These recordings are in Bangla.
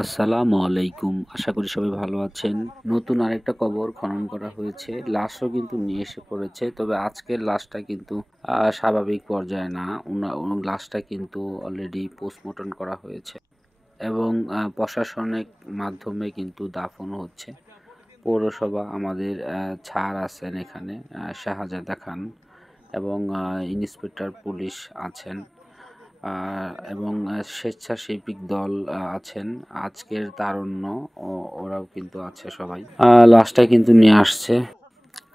আসসালামু আলাইকুম, আশা করি সবাই ভালো আছেন। নতুন আরেকটা কবর খনন করা হয়েছে, লাশও কিন্তু নিয়ে এসে পড়েছে। তবে আজকের লাশটা কিন্তু স্বাভাবিক পর্যায়ে না, লাশটা কিন্তু অলরেডি পোস্টমর্টম করা হয়েছে এবং প্রশাসনিক মাধ্যমে কিন্তু দাফন হচ্ছে। পৌরসভা আমাদের ছাড় আছেন এখানে, শাহজাদা খান এবং ইন্সপেক্টর পুলিশ আছেন এবং স্বেচ্ছাসেবিক দল আছেন। আজকের তারুণ্য ওরাও কিন্তু আছে সবাই। লাশটা কিন্তু নিয়ে আসছে,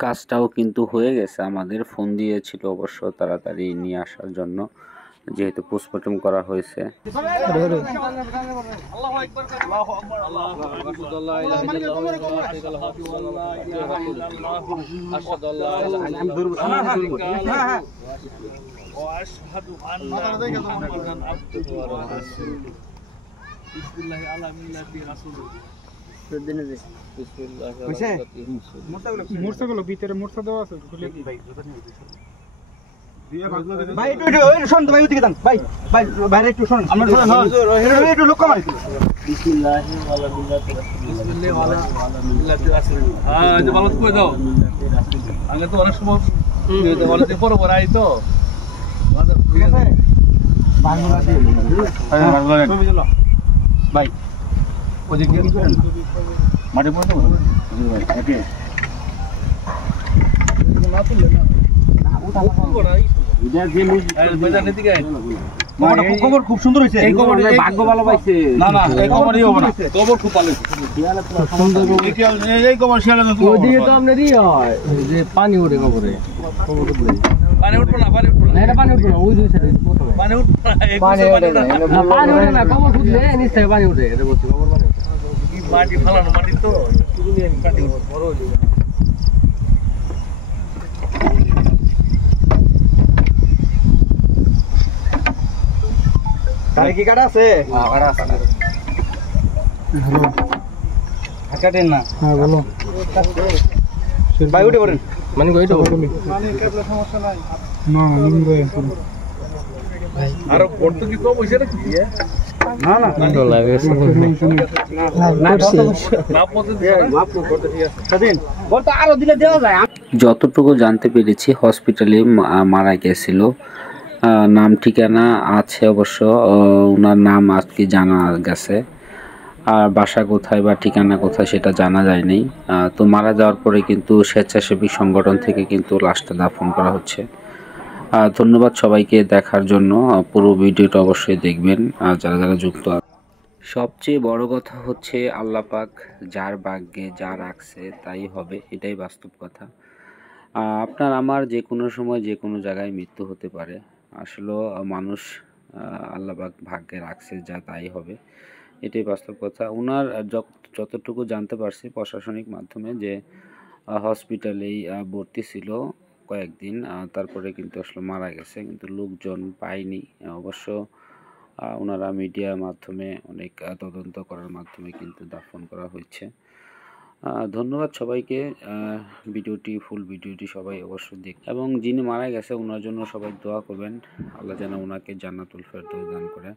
কাজটাও কিন্তু হয়ে গেছে। আমাদের ফোন দিয়েছিল অবশ্য তাড়াতাড়ি নিয়ে আসার জন্য, যেহেতু পোস্টমর্টম করা হয়েছে। ভিতরে মূর্ছা দেওয়া আছে। ভাই একটু শোন, ভাই ওদিকে যান, ভাই ভাই বাইরে একটু শোন, আমরা শোন একটু লোক কমাই। বিসমিল্লাহি ওয়ালা বিল্লাহি বিসমিল্লাহি ওয়ালা বিল্লাহি রাসূল। হ্যাঁ, এই যে ভালো করে দাও। আগে তো অনেক সময় এই যে বলে পরে পরে আই তো ঠিক আছে। বাংলা দিয়ে হ্যাঁ বাংলা ছবি দিলো ভাই ওদিকে মাটি পড়ে তো ভাই ওকে না তুললে না খবর খুব সুন্দর হয়েছে। এই খবর ভাগ্য ভালো পাইছে। না না এই খবরই হবে না, খবর খুব ভালো হয়েছে। এই খবর শিয়ালে তো ওদিকে তো আপনারই হয় যে পানি ওঠে খবরে। পানি উঠবে না, পানি উঠবে না, এটা পানি উঠবে না, ওই দুই সাইডে পানি উঠবে না, পানি ওঠে না, পানি ওঠে না, খবর খুঁজলে নিশ্চয় পানি ওঠে। এটা বলছি খবর পানি কি মাটি ফালানো মাটি তো পানি বড় হয়ে যাবে। গাড়ি কি কাটা আছে? হ্যাঁ কাটা আছে। হ্যালো কাটেন না? হ্যাঁ বলো ভাই উঠে পড়েন। মানে কইটো মানে কেবল সমস্যা নাই না নিমবে ভাই আর পড়তো কি কম হইছে নাকি? না না না লাগে না পড়তে দিয়ে মাপ করতে ঠিক আছে স্বাধীন বলতো আরো দিলে দেওয়া যায়। যতটুকু জানতে পেরেছি হসপিটালে মারা গেছিল, নাম ঠিকানা আছে অবশ্য, ওনার নাম আজকে জানা গেছে, আর বাসা কোথায় বা ঠিকানা কোথায় সেটা জানা যায়নি। তো মারা যাওয়ার পরে কিন্তু স্বেচ্ছাসেবী সংগঠন থেকে কিন্তু লাশটা দাফন করা হচ্ছে। ধন্যবাদ সবাইকে দেখার জন্য, পুরো ভিডিওটা অবশ্যই দেখবেন যারা যারা যুক্ত আছে। সবচেয়ে বড় কথা হচ্ছে আল্লাহ পাক যার ভাগ্যে যা রাখছে তাই হবে, এটাই বাস্তব কথা। আপনার আমার যে কোনো সময় যে কোনো জায়গায় মৃত্যু হতে পারে, আসলে মানুষ আল্লাহ পাক ভাগ্যে রাখছে যা তাই হবে, এটাই বাস্তব কথা। ওনার যতটুকু জানতে পারছি প্রশাসনিক মাধ্যমে যে হসপিটালেই ভর্তি ছিল কয়েকদিন, তারপরে কিন্তু আসলে মারা গেছে, কিন্তু লোকজন পায়নি। অবশ্য ওনারা মিডিয়ার মাধ্যমে অনেক তদন্ত করার মাধ্যমে কিন্তু দাফন করা হয়েছে। ধন্যবাদ সবাইকে। ফুল ভিডিওটি সবাই অবশ্যই দেখ এবং যিনি মারা গেছে ওনার জন্য সবাই দোয়া করবেন, আল্লাহ যেন ওনাকে জান্নাতুল ফেরদৌস দান করে।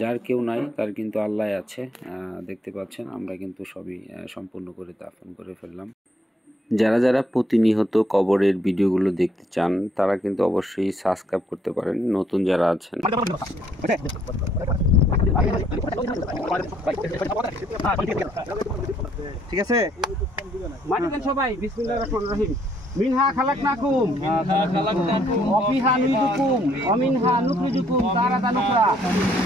যার কেউ নাই তার কিন্তু আল্লাহ আছে। দেখতে পাচ্ছেন আমরা কিন্তু সবই সম্পূর্ণ করে দাফন করে ফেললাম। যারা যারা প্রতিনিয়ত কবরের ভিডিওগুলো দেখতে চান তারা কিন্তু অবশ্যই সাবস্ক্রাইব করতে পারেন, নতুন যারা আছেন। ঠিক আছে মাটি দেন সবাই। বিসমিল্লাহির রহমানির রহিম। মিনহা খালাকনাকুম ওয়া ফিহা নুইদুকুম ওয়া মিনহা নুখরিজুকুম তারাতান উখরা।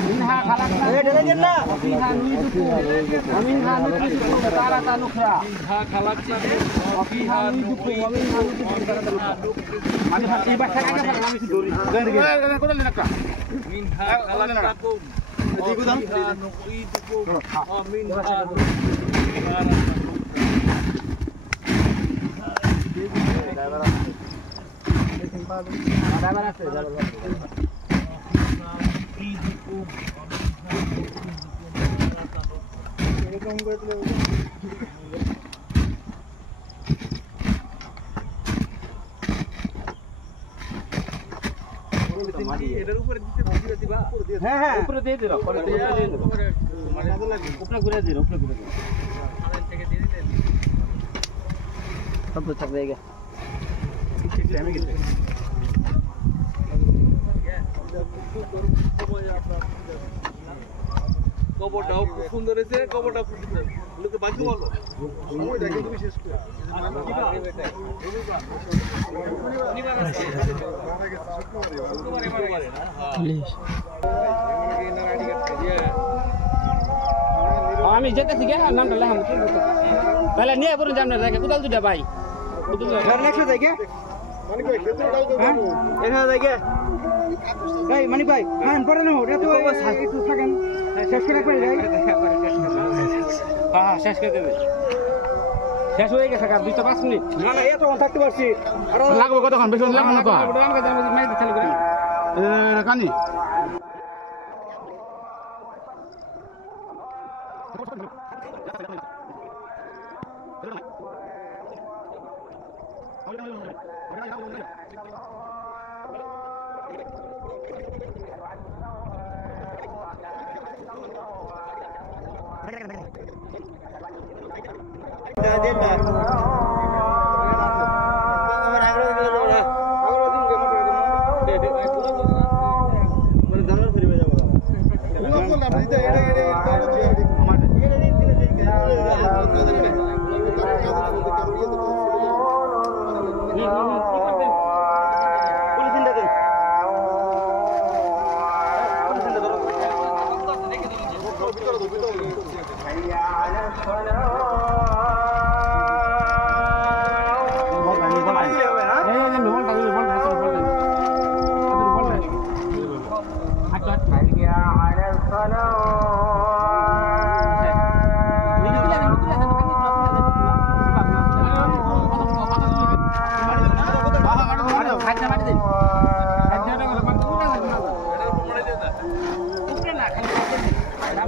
মিনহা খালাকনাকুম ওয়া ফিহা নুইদুকুম ওয়া মিনহা নুখরিজুকুম তারাতান উখরা। মিনহা খালাকনাকুম ওয়া ফিহা নুইদুকুম ওয়া মিনহা নুখরিজুকুম তারাতান উখরা। মানে ভাই বাসা কাকে ফেলা আমি দৌড়ি কোন লেখা? মিনহা খালাকনাকুম ওয়া ফিহা নুখরিজুকুম ওয়া মিনহা ড্রাইভার আছে এরকম করে হ্যাঁ হ্যাঁ উপরে দিয়ে দিও পরে উপরে দিয়ে দিও উপরে ঘুরে দিও উপরে ঘুরে দিও সব তো থাক জায়গা আমি গেছি কবরটাও খুব সুন্দর হয়েছে কবরটা খুব সুন্দর লোকে বাকি বলো সময়টা কিন্তু বিশেষ করে আমি যেতেছি গে নামটা লেখাম তাহলে নিয়ে পড়ুন যে আপনার জায়গা কোথাও দুটা ভাই মানিক ভাই হ্যাঁ পরে না ওটা তো একটু থাকেন শেষ করে রাখবেন হ্যাঁ শেষ করে দেবে শেষ হয়ে গেছে কাজ 2-5 মিনিট না না এত থাকতে পারছি আর লাগবে কতক্ষণ বেশি লাগবে না তো কানি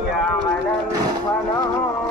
يعلم فلا